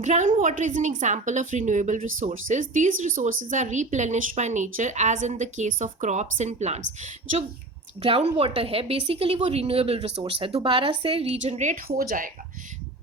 Groundwater is an example of renewable resources. These resources are replenished by nature as in the case of crops and plants. जो ground water है basically वो renewable resource है, दोबारा से regenerate हो जाएगा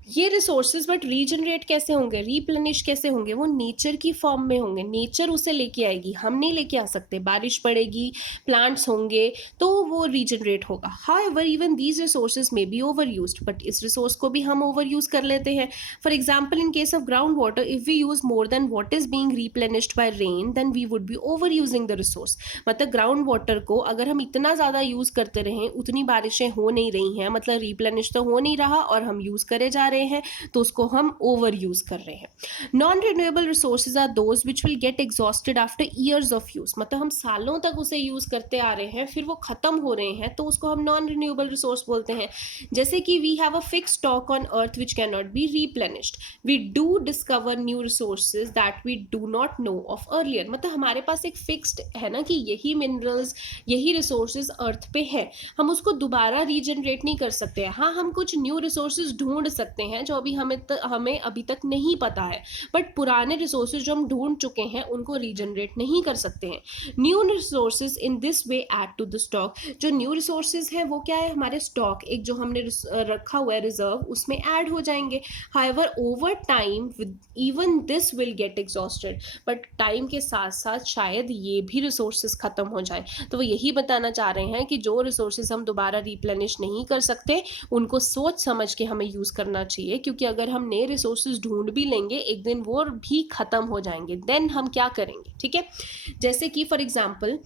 ये रिसोर्सेज, बट रीजनरेट कैसे होंगे, रीप्लेनिश कैसे होंगे, वो नेचर की फॉर्म में होंगे, नेचर उसे लेके आएगी, हम नहीं लेके आ सकते, बारिश पड़ेगी, प्लांट्स होंगे तो वो रीजनरेट होगा. However even these resources may be overused, but इस रिसोर्स को भी हम ओवर यूज कर लेते हैं. For example in case of ground water, if we use more than what is being replenished by rain then we would be overusing the resource. मतलब ground water को अगर हम इतना ज़्यादा यूज करते रहें, उतनी बारिशें हो नहीं रही हैं, मतलब रिप्लेनिश तो हो नहीं रहा और हम यूज करे जा रहे हैं, तो उसको हम ओवर यूज कर रहे हैं. Non renewable resources are those which will get exhausted after years of use. मतलब हम सालों तक उसे यूज करते आ रहे हैं, फिर वो खत्म हो रहे हैं, तो उसको हम नॉन रिन्यूएबल रिसोर्स बोलते हैं. जैसे कि we have a fixed stock on earth which cannot be replenished. We do discover new resources that we do not know of earlier. मतलब हमारे पास एक फिक्स्ड है ना कि यही मिनरल्स, यही रिसोर्सेज अर्थ पे है, हम उसको दोबारा रीजनरेट नहीं कर सकते हैं. हाँ, हम कुछ न्यू रिसोर्सेज ढूंढ सकते हैं जो अभी हमें अभी तक नहीं पता है, बट पुराने रिसोर्सेज जो हम ढूंढ चुके हैं उनको रीजनरेट नहीं कर सकते हैं. New resources in this way add to the stock. जो न्यू रिसोर्सेज हैं वो क्या है, हमारे स्टॉक एक जो हमने रखा हुआ है रिजर्व, उसमें ऐड हो जाएंगे. However over time even this will get exhausted, but time के साथ साथ शायद ये भी रिसोर्सेज खत्म हो जाए. तो वो यही बताना चाह रहे हैं कि जो रिसोर्सेज हम दोबारा रिप्लेनिश नहीं कर सकते उनको सोच समझ के हमें यूज करना चाहिए, क्योंकि अगर हम नए रिसोर्सेज ढूंढ भी लेंगे एक दिन वो भी खत्म हो जाएंगे, देन हम क्या करेंगे. ठीक है, जैसे कि for example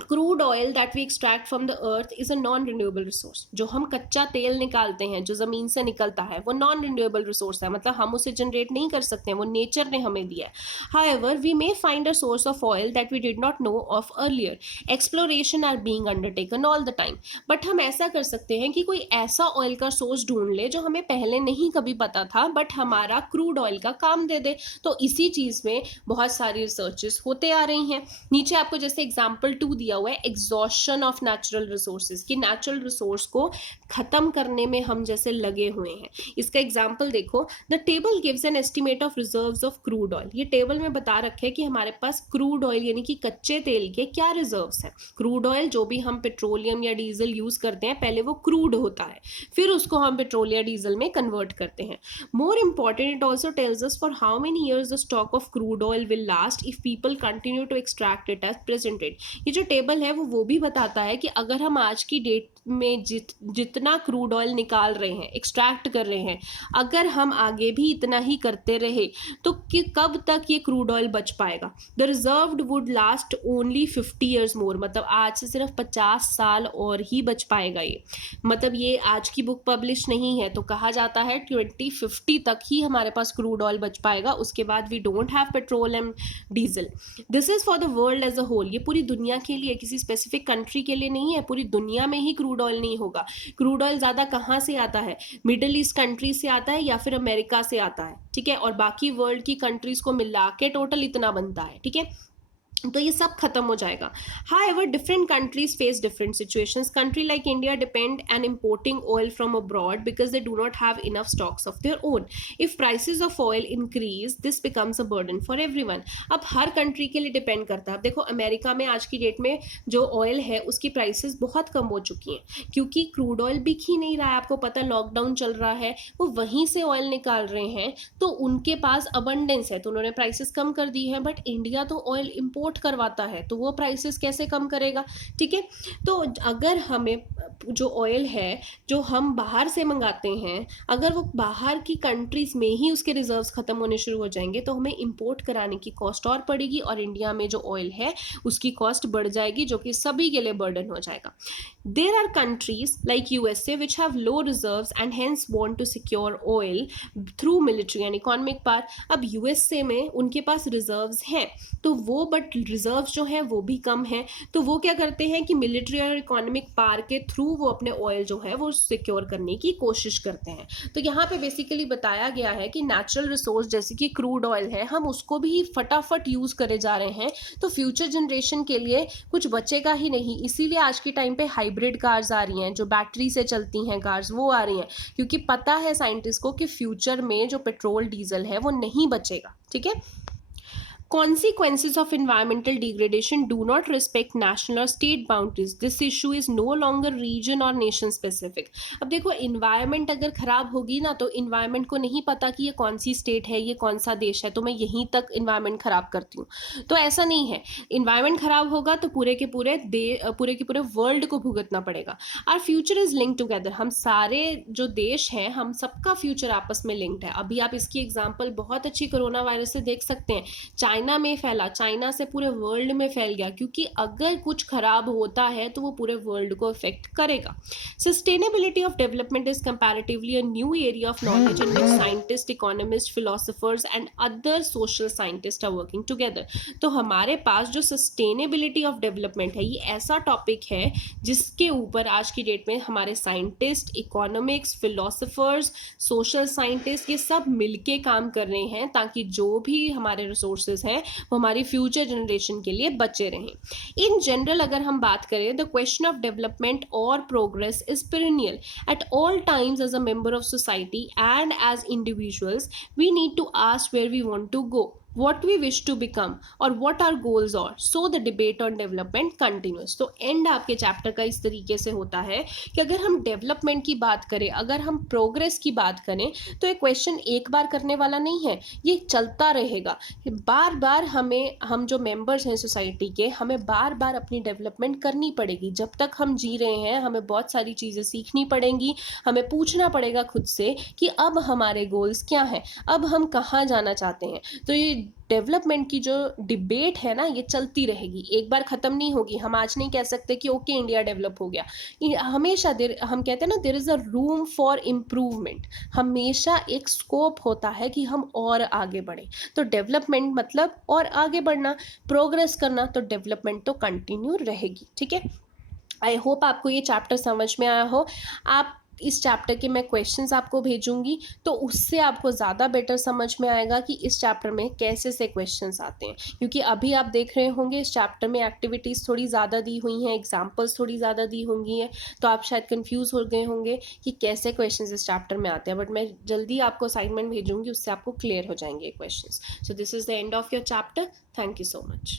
crude oil that we extract from the earth is a non renewable resource. जो हम कच्चा तेल निकालते हैं जो ज़मीन से निकलता है वो नॉन रिन्यूएबल रिसोर्स है, मतलब हम उसे जनरेट नहीं कर सकते हैं, वो नेचर ने हमें दिया है. However we may find a source of oil that we did not know of earlier. Exploration are being undertaken all the time. But हम ऐसा कर सकते हैं कि कोई ऐसा ऑयल का सोर्स ढूंढ ले जो हमें पहले नहीं कभी पता था, बट हमारा क्रूड ऑयल का काम दे दे. तो इसी चीज़ में बहुत सारी रिसर्चेस होते आ रही हैं. नीचे आपको जैसे एग्जाम्पल 2 दिया हुआ है, एग्जॉशन ऑफ नेचुरल रिसोर्सेज, कि नेचुरल रिसोर्स को खत्म करने में हम जैसे लगे हुए हैं. इसका एग्जाम्पल देखो, the table gives an estimate of reserves of crude oil. ये टेबल में बता रखे कि हमारे पास क्रूड ऑयल यानी कि कच्चे तेल के क्या रिजर्व्स हैं. क्रूड ऑयल जो भी हम पेट्रोलियम या डीजल यूज करते हैं, पहले वो क्रूड होता है, फिर उसको हम पेट्रोल या डीजल में कन्वर्ट करते हैं. More important, it also tells us for how many years the stock of crude oil will last if people continue to extract it as present rate. ये जो टेबल है वो भी बताता है कि अगर हम आज की डेट में जितना क्रूड ऑयल निकाल रहे हैं, एक्सट्रैक्ट कर रहे हैं, अगर हम आगे भी इतना ही करते रहे तो कि कब तक ये क्रूड ऑयल बच पाएगा. The reserved would last only 50 years more. मतलब आज से सिर्फ 50 साल और ही बच पाएगा ये. मतलब ये आज की बुक पब्लिश नहीं है, तो कहा जाता है 2050 तक ही हमारे पास क्रूड ऑयल बच पाएगा, उसके बाद we don't have petrol and diesel. This is for the world as a whole. ये पूरी दुनिया के लिए, किसी स्पेसिफिक कंट्री के लिए नहीं है, पूरी दुनिया में ही क्रूड ऑयल नहीं होगा. क्रूड ऑयल ज़्यादा कहाँ से आता है, मिडिल ईस्ट कंट्रीज से आता है या फिर अमेरिका से आता है. ठीक है, और बाकी वर्ल्ड की कंट्रीज को मिला के टोटल इतना बनता है. ठीक है, तो ये सब खत्म हो जाएगा. However, different countries face different situations. Country like India depend on importing oil from abroad because they do not have enough stocks of their own. If prices of oil increase, this becomes a burden for everyone. अब हर country के लिए depend करता है. अब देखो America में आज की डेट में जो ऑयल है उसकी प्राइसेस बहुत कम हो चुकी हैं, क्योंकि क्रूड ऑयल बिक ही नहीं रहा है. आपको पता, लॉकडाउन चल रहा है, वो वहीं से ऑयल निकाल रहे हैं, तो उनके पास अबंडेंस है, तो उन्होंने प्राइसेस कम कर दी है. बट इंडिया तो ऑयल इम्पोर्ट करवाता है, तो वो प्राइसेस कैसे कम करेगा. ठीक है, तो अगर हमें जो ऑयल है जो हम बाहर से मंगाते हैं, अगर वो बाहर की कंट्रीज में ही उसके रिजर्व्स खत्म होने शुरू हो जाएंगे, तो हमें इंपोर्ट कराने की कॉस्ट और पड़ेगी, और इंडिया में जो ऑयल है उसकी कॉस्ट बढ़ जाएगी, जो कि सभी के लिए बर्डन हो जाएगा. There are countries like USA which have low reserves and hence want to secure oil through military and economic power. अब यूएसए में उनके पास रिजर्व्स हैं, तो वो बट बट रिजर्व जो है वो भी कम है, तो वो क्या करते हैं कि मिलिट्री और इकोनॉमिक पावर के थ्रू वो अपने ऑयल जो है वो सिक्योर करने की कोशिश करते हैं। तो यहाँ पे बेसिकली बताया गया है कि नेचुरल रिसोर्स जैसे कि क्रूड ऑयल है, हम उसको भी फटाफट यूज़ करे जा रहे हैं, तो फ्यूचर जनरेशन के लिए कुछ बचेगा ही नहीं। इसीलिए आज के टाइम पे हाइब्रिड कार्स आ रही हैं, जो बैटरी से चलती हैं कार्स वो आ रही हैं, क्योंकि पता है साइंटिस्ट को कि फ्यूचर में जो पेट्रोल डीजल है वो नहीं बचेगा। ठीक है। Consequences of environmental degradation do not respect national or state boundaries. This issue is no longer region or nation specific. अब देखो environment अगर खराब होगी ना, तो environment को नहीं पता कि ये कौन सी state है, ये कौन सा देश है, तो मैं यहीं तक environment खराब करती हूँ। तो ऐसा नहीं है, environment खराब होगा तो पूरे के पूरे वर्ल्ड को भुगतना पड़ेगा। Our future is linked together. हम सारे जो देश हैं, हम सबका फ्यूचर आपस में लिंक्ड है। अभी आप इसकी एग्जाम्पल बहुत अच्छी कोरोना वायरस से देख सकते हैं। चाइना में फैला, चाइना से पूरे वर्ल्ड में फैल गया, क्योंकि अगर कुछ खराब होता है तो वो पूरे वर्ल्ड को इफेक्ट करेगा। Sustainability of development is comparatively a new area of knowledge in which scientist, economist, philosophers and other social scientist are working together. तो हमारे पास जो सस्टेनेबिलिटी ऑफ डेवलपमेंट है, ये ऐसा टॉपिक है जिसके ऊपर आज की डेट में हमारे scientist, economics, philosophers, social scientist ये सब मिलके काम कर रहे हैं, ताकि जो भी हमारे रिसोर्सेज हैं वो हमारी फ्यूचर जनरेशन के लिए बचे रहें। इन जनरल अगर हम बात करें, द क्वेश्चन ऑफ डेवलपमेंट और progress is perennial at all times. As a member of society and as individuals we need to ask where we want to go, what we wish to become और what our goals are, so the debate on development continues। तो and आपके chapter का इस तरीके से होता है कि अगर हम डेवलपमेंट की बात करें, अगर हम प्रोग्रेस की बात करें, तो ये क्वेश्चन एक बार करने वाला नहीं है, ये चलता रहेगा। बार बार हम जो मेंबर्स हैं सोसाइटी के, हमें बार बार अपनी डेवलपमेंट करनी पड़ेगी। जब तक हम जी रहे हैं हमें बहुत सारी चीज़ें सीखनी पड़ेंगी, हमें पूछना पड़ेगा खुद से कि अब हमारे गोल्स क्या हैं, अब हम कहाँ जाना चाहते हैं। तो ये डेवलपमेंट की जो डिबेट है ना, ये चलती रहेगी, एक बार ख़त्म नहीं होगी। हम आज नहीं कह सकते कि ओके इंडिया डेवलप हो गया। हमेशा हम कहते हैं ना, there is a room for improvement. हमेशा एक स्कोप होता है कि हम और आगे बढ़ें। तो डेवलपमेंट मतलब और आगे बढ़ना, प्रोग्रेस करना, तो डेवलपमेंट तो कंटिन्यू रहेगी। ठीक है। आई होप आपको ये चैप्टर समझ में आया हो। आप इस चैप्टर के मैं क्वेश्चंस आपको भेजूंगी, तो उससे आपको ज़्यादा बेटर समझ में आएगा कि इस चैप्टर में कैसे से क्वेश्चंस आते हैं। क्योंकि अभी आप देख रहे होंगे इस चैप्टर में एक्टिविटीज़ थोड़ी ज़्यादा दी हुई हैं, एग्जांपल्स थोड़ी ज़्यादा दी होंगी हैं, तो आप शायद कंफ्यूज हो गए होंगे कि कैसे क्वेश्चंस इस चैप्टर में आते हैं। बट मैं जल्दी आपको असाइनमेंट भेजूंगी, उससे आपको क्लियर हो जाएंगे questions. So this is the end of your chapter. Thank you so much.